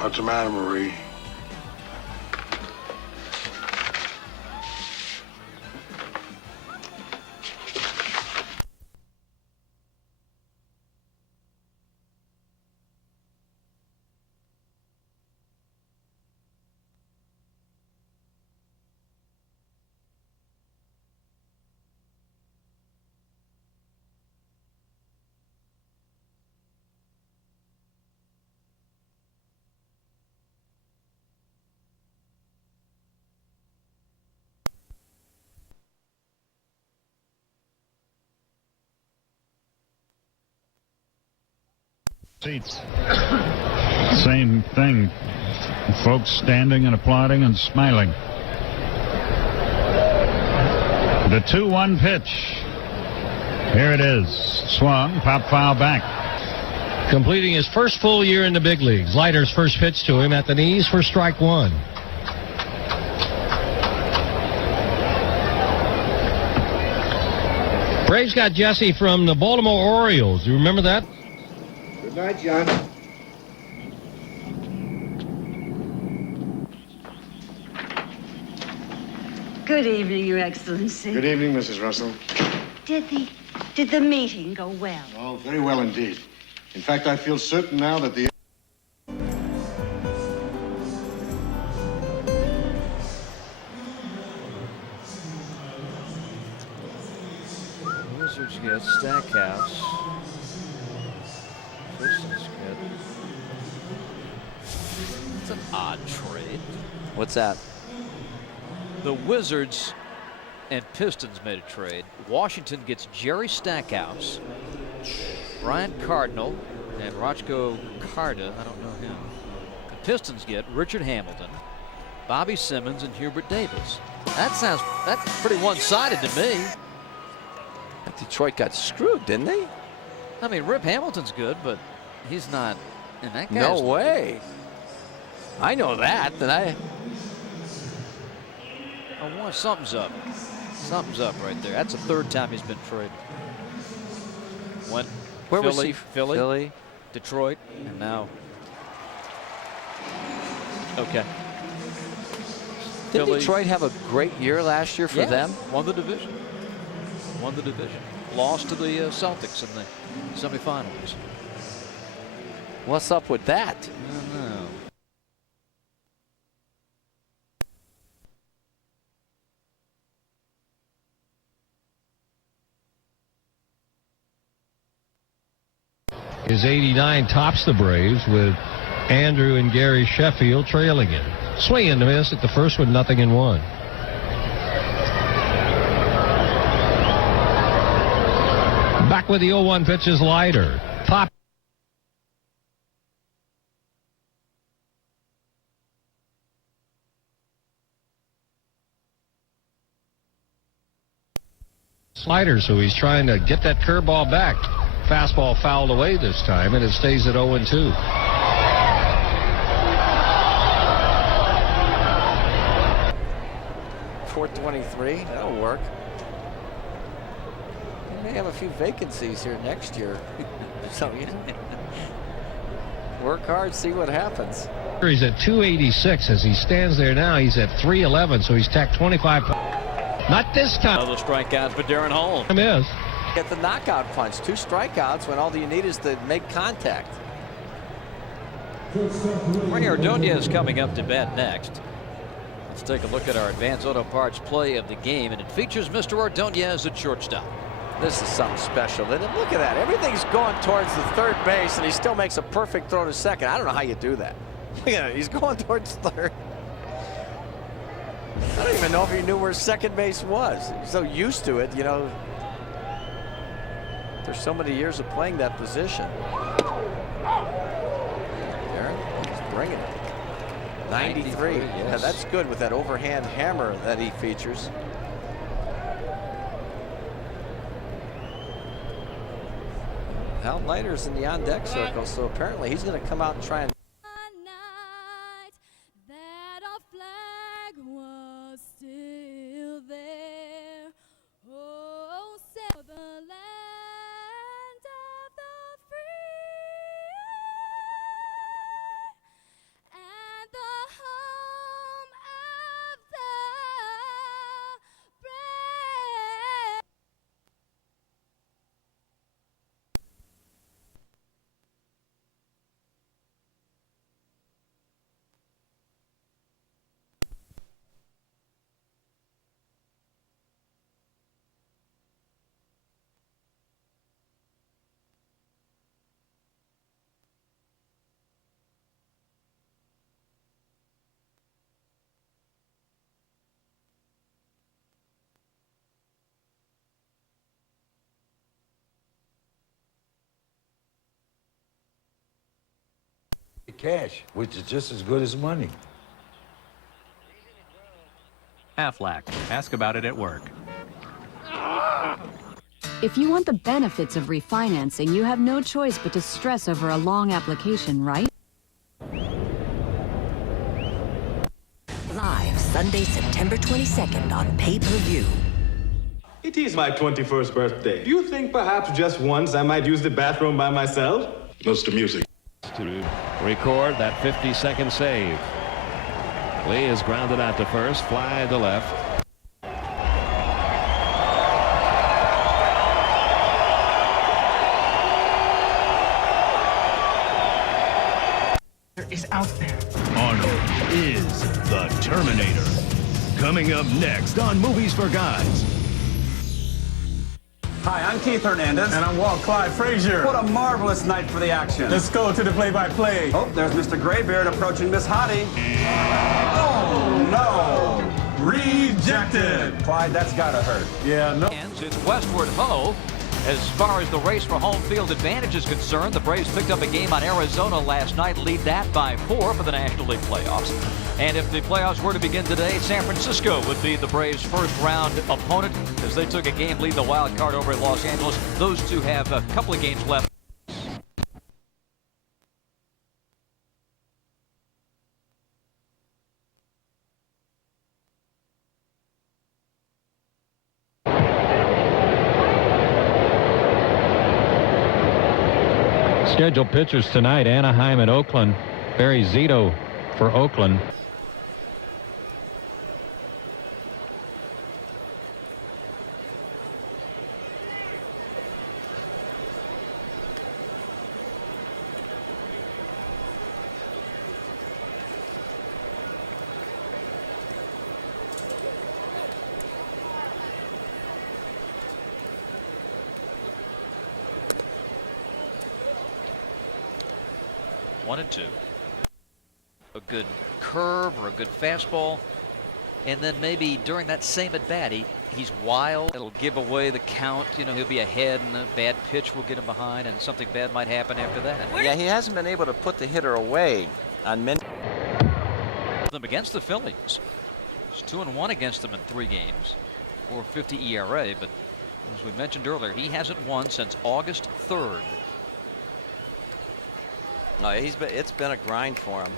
What's the matter, Marie? Seats. Same thing. Folks standing and applauding and smiling. The 2-1 pitch. Here it is. Swung. Pop foul back. Completing his first full year in the big leagues. Leiter's first pitch to him at the knees for strike one. Braves got Jesse from the Baltimore Orioles. You remember that? Good night, John. Good evening, Your Excellency. Good evening, Mrs. Russell. Did the meeting go well? Oh, very well indeed. In fact, I feel certain now that the Wizards get Stackhouse. Pistons get. It's an odd trade. What's that? The Wizards and Pistons made a trade. Washington gets Jerry Stackhouse, Brian Cardinal, and Rochko Carda. I don't know him. The Pistons get Richard Hamilton, Bobby Simmons, and Hubert Davis. That's pretty one-sided to me. Detroit got screwed, didn't they? I mean, Rip Hamilton's good, but he's not in that guy's No way. I know that. Oh, something's up. Something's up right there. That's the third time he's been traded. Went Where was Philly, he? Philly, Detroit, and now. Okay. Didn't Philly. Detroit have a great year last year for them? Won the division. Won the division. Lost to the Celtics in the semifinals. What's up with that? I don't know. His 89 tops the Braves with Andrew and Gary Sheffield trailing him. Swing and a miss at the first one, 0-1. Back with the 0-1 pitch is Leiter. Pop. Slider, so he's trying to get that curveball back. Fastball fouled away this time, and it stays at 0-2. 423. That'll work. We may have a few vacancies here next year. So you work hard, see what happens. He's at 286 as he stands there now. He's at 311, so he's tacked 25. Not this time. Another strikeout for Darren Hall. Is. Get the knockout punch. 2 strikeouts when all you need is to make contact. Randy Ordonez coming up to bat next. Let's take a look at our Advanced Auto Parts play of the game, and it features Mr. Ordonez at shortstop. This is something special. And look at that. Everything's going towards the third base, and he still makes a perfect throw to second. I don't know how you do that. Look at it. He's going towards third. I don't even know if he knew where second base was. He's so used to it, you know. There's so many years of playing that position. Aaron, he's bringing it. 93. Yes. Yeah, that's good with that overhand hammer that he features. Hal Leiter's in the on-deck circle, so apparently he's going to come out and try and cash, which is just as good as money. Aflac. Ask about it at work. If you want the benefits of refinancing, you have no choice but to stress over a long application, right? Live Sunday, September 22nd on pay-per-view. It is my 21st birthday. Do you think perhaps just once I might use the bathroom by myself? Most of music. To record that 50-second save. Lee is grounded out to first, fly to left. Is out there. Arnold is the Terminator. Coming up next on Movies for Guys. Hi, I'm Keith Hernandez. And I'm Walt Clyde Frazier. What a marvelous night for the action. Let's go to the play-by-play. Oh, there's Mr. Graybeard approaching Miss Hottie. Oh, no. Rejected. Clyde, that's gotta hurt. Yeah, no. It's Westward Ho. As far as the race for home field advantage is concerned, the Braves picked up a game on Arizona last night, lead that by 4 for the National League playoffs. And if the playoffs were to begin today, San Francisco would be the Braves' first-round opponent as they took a game lead the wild card over at Los Angeles. Those two have a couple of games left. Scheduled pitchers tonight, Anaheim and Oakland. Barry Zito for Oakland. One and two. A good curve or a good fastball. And then maybe during that same at bat, he's wild. It'll give away the count. You know, he'll be ahead and a bad pitch will get him behind and something bad might happen after that. Yeah, he hasn't been able to put the hitter away on many. Them against the Phillies. It's 2-1 against them in 3 games. 4.50 ERA, but as we mentioned earlier, he hasn't won since August 3rd. No, it's been a grind for him.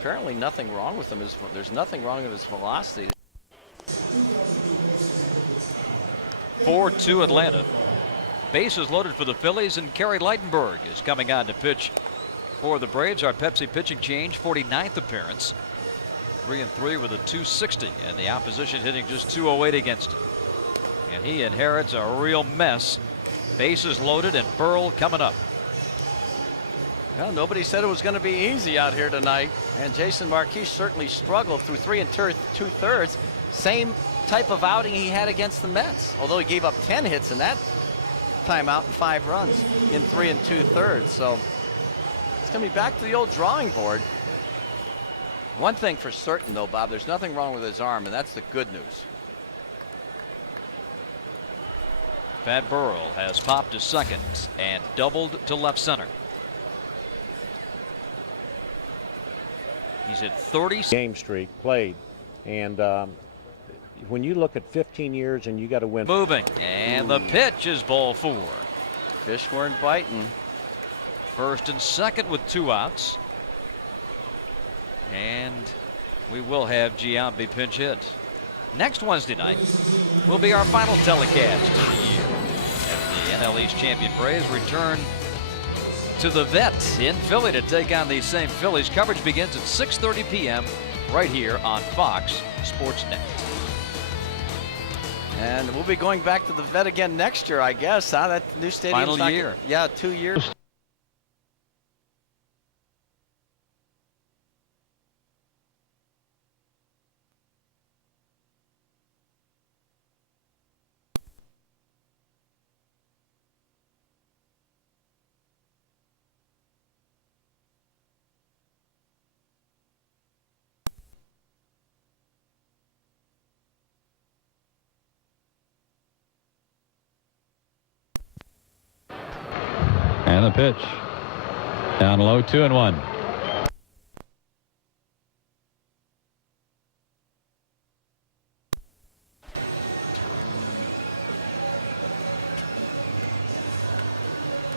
Apparently nothing wrong with him. There's nothing wrong with his velocity. 4-2 Atlanta. Bases loaded for the Phillies, and Kerry Lightenberg is coming on to pitch for the Braves. Our Pepsi pitching change, 49th appearance. 3-3 with a 260, and the opposition hitting just 208 against him. And he inherits a real mess. Bases loaded and Burrell coming up. Well, nobody said it was going to be easy out here tonight, and Jason Marquis certainly struggled through 3 2/3. Same type of outing he had against the Mets, although he gave up 10 hits in that timeout and 5 runs in 3 2/3. So it's going to be back to the old drawing board. One thing for certain, though, Bob, there's nothing wrong with his arm, and that's the good news. Pat Burrell has popped to second and doubled to left center. He's at 30 game streak played, and when you look at 15 years and you got to win. Moving, and the pitch is ball 4. Fish weren't biting. First and second with 2 outs, and we will have Giambi pinch hit. Next Wednesday night will be our final telecast of the year as the NL East champion Braves return to the Vet in Philly to take on these same Phillies. Coverage begins at 6:30 p.m. right here on Fox Sports Net. And we'll be going back to the Vet again next year, I guess. Huh? That new stadium. Final year. Yeah, 2 years. And the pitch. Down low, 2-1.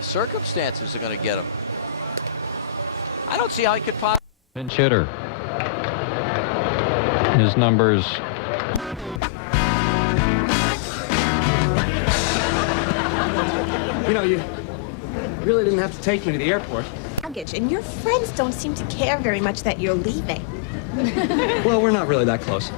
Circumstances are going to get him. I don't see how he could possibly. Pinch hitter. His numbers. You know, you really didn't have to take me to the airport. Luggage, and your friends don't seem to care very much that you're leaving. Well, we're not really that close.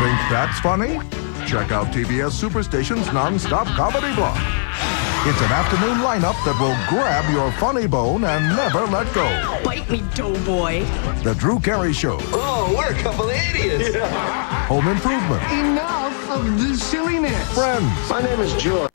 Think that's funny? Check out TBS Superstation's non-stop comedy block. It's an afternoon lineup that will grab your funny bone and never let go. Bite me, doughboy. The Drew Carey Show. Oh, we're a couple of idiots. Home Improvement. Enough of the silliness. Friends. My name is George.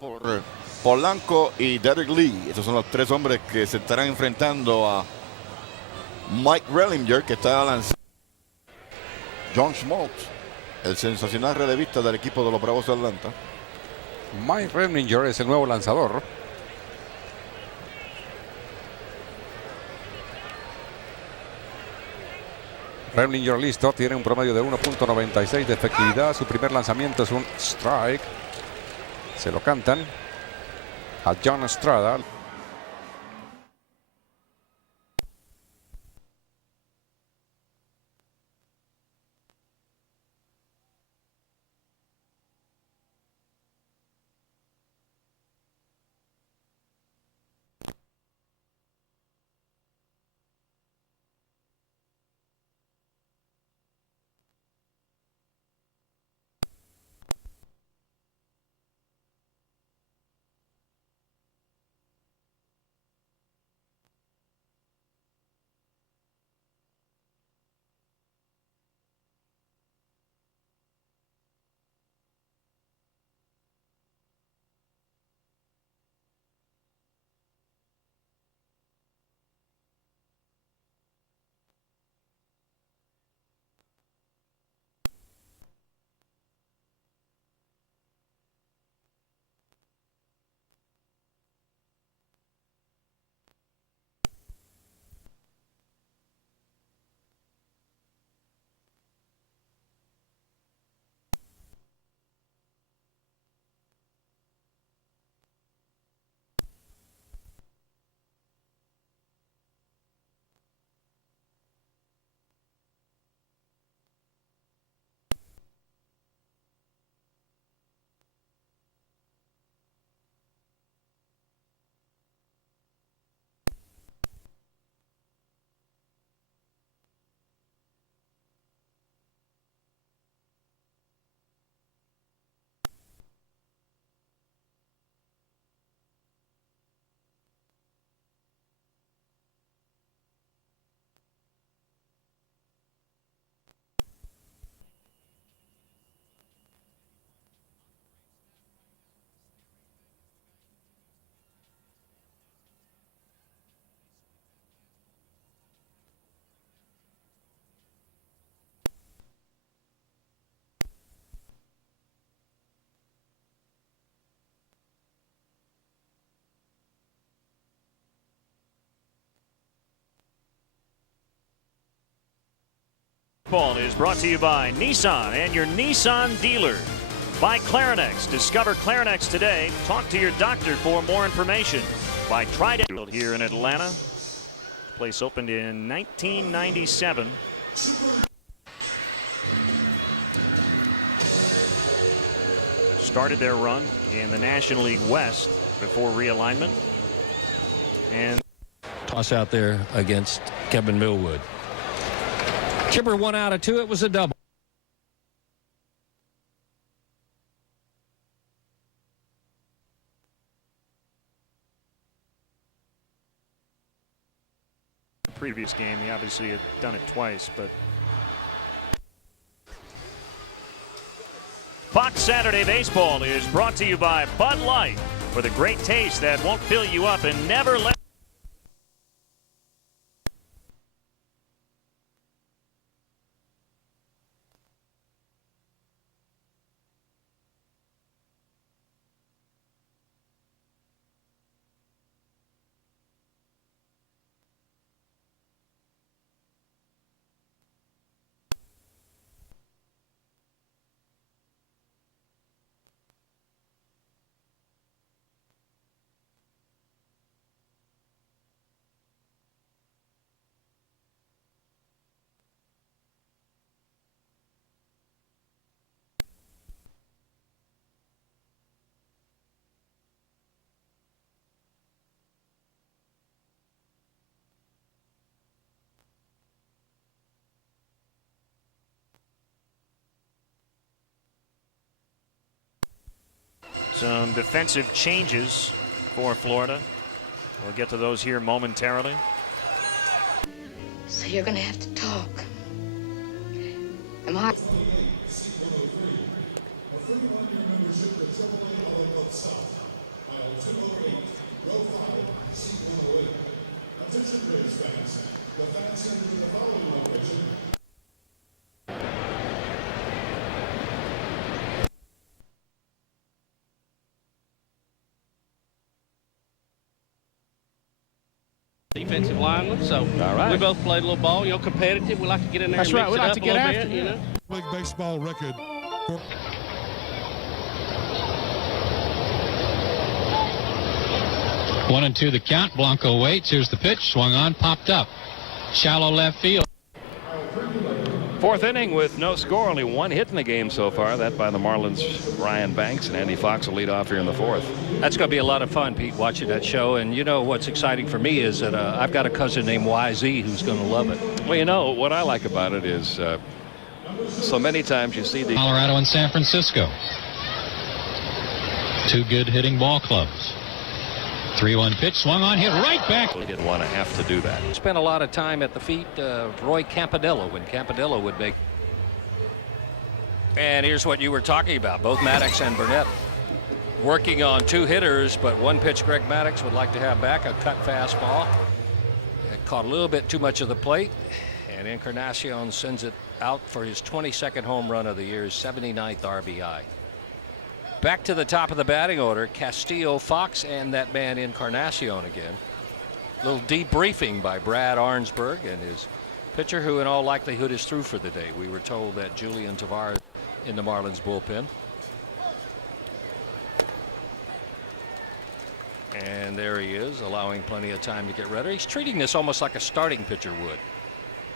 Por Polanco y Derek Lee. Estos son los tres hombres que se estarán enfrentando a Mike Rellinger, que está lanzando. John Schmaltz, el sensacional relevista del equipo de los Bravos de Atlanta. Mike Rellinger es el nuevo lanzador. Rellinger listo, tiene un promedio de 1.96 de efectividad. Su primer lanzamiento es un strike. Se lo cantan a John Estrada. Ball is brought to you by Nissan and your Nissan dealer. By Clarinex. Discover Clarinex today. Talk to your doctor for more information. By Trident here in Atlanta. Place opened in 1997. started their run in the National League West before realignment. And toss out there against Kevin Millwood. Chipper 1 out of 2. It was a double. Previous game, he obviously had done it twice, but Fox Saturday Baseball is brought to you by Bud Light, for the great taste that won't fill you up and never let. Some defensive changes for Florida. We'll get to those here momentarily. So you're gonna have to talk. Am I? Defensive lineman, so we both played a little ball, you know, competitive. We like to get in there. That's and right. mix We it like up to a get little after bit, you know. League baseball record. For 1-2 the count. Blanco waits. Here's the pitch. Swung on, popped up. Shallow left field. Fourth inning with no score, only one hit in the game so far. That by the Marlins' Ryan Banks, and Andy Fox will lead off here in the fourth. That's going to be a lot of fun, Pete, watching that show. And you know what's exciting for me is that I've got a cousin named YZ who's going to love it. Well, you know, what I like about it is so many times you see the Colorado and San Francisco. Two good hitting ball clubs. 3-1 pitch, swung on, hit right back. They didn't want to have to do that. Spent a lot of time at the feet of Roy Campanello when Campanello would make. And here's what you were talking about. Both Maddox and Burnett working on two hitters, but one pitch Greg Maddox would like to have back, a cut fastball. It caught a little bit too much of the plate, and Encarnacion sends it out for his 22nd home run of the year, his 79th RBI. Back to the top of the batting order, Castillo, Fox, and that man Encarnacion again. A little debriefing by Brad Arnsberg and his pitcher, who in all likelihood is through for the day. We were told that Julian Tavares in the Marlins bullpen. And there he is, allowing plenty of time to get ready. He's treating this almost like a starting pitcher would.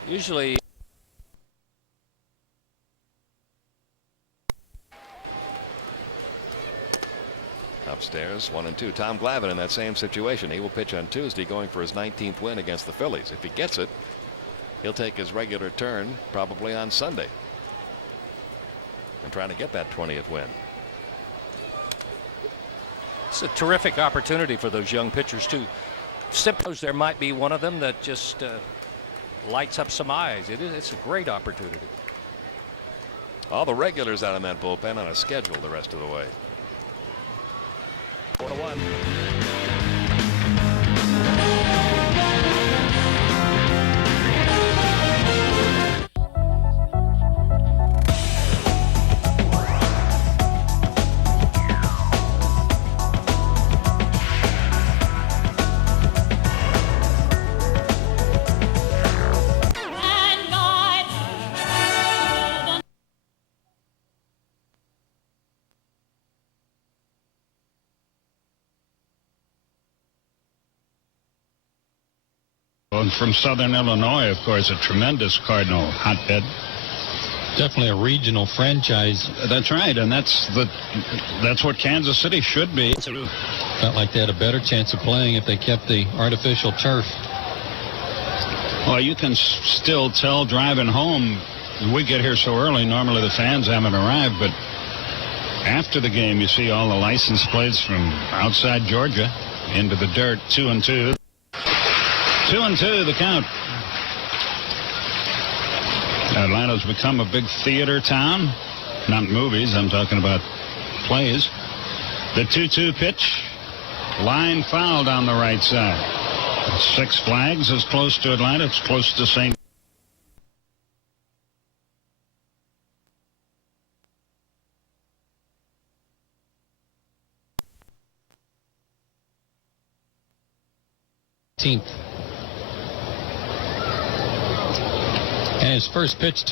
Usually upstairs, 1-2. Tom Glavine in that same situation. He will pitch on Tuesday, going for his 19th win against the Phillies. If he gets it, he'll take his regular turn probably on Sunday and trying to get that 20th win. It's a terrific opportunity for those young pitchers too. Suppose there might be one of them that just lights up some eyes. It's a great opportunity. All the regulars out in that bullpen on a schedule the rest of the way. 4-1. From Southern Illinois, of course, a tremendous Cardinal hotbed. Definitely a regional franchise. That's right, and that's what Kansas City should be. Felt like they had a better chance of playing if they kept the artificial turf. Well, you can still tell driving home. We get here so early. Normally the fans haven't arrived, but after the game, you see all the license plates from outside Georgia into the dirt. 2-2. 2-2, the count. Atlanta's become a big theater town. Not movies, I'm talking about plays. The 2-2 pitch. Line fouled on the right side. Six Flags is close to Atlanta. It's close to St. And his first pitch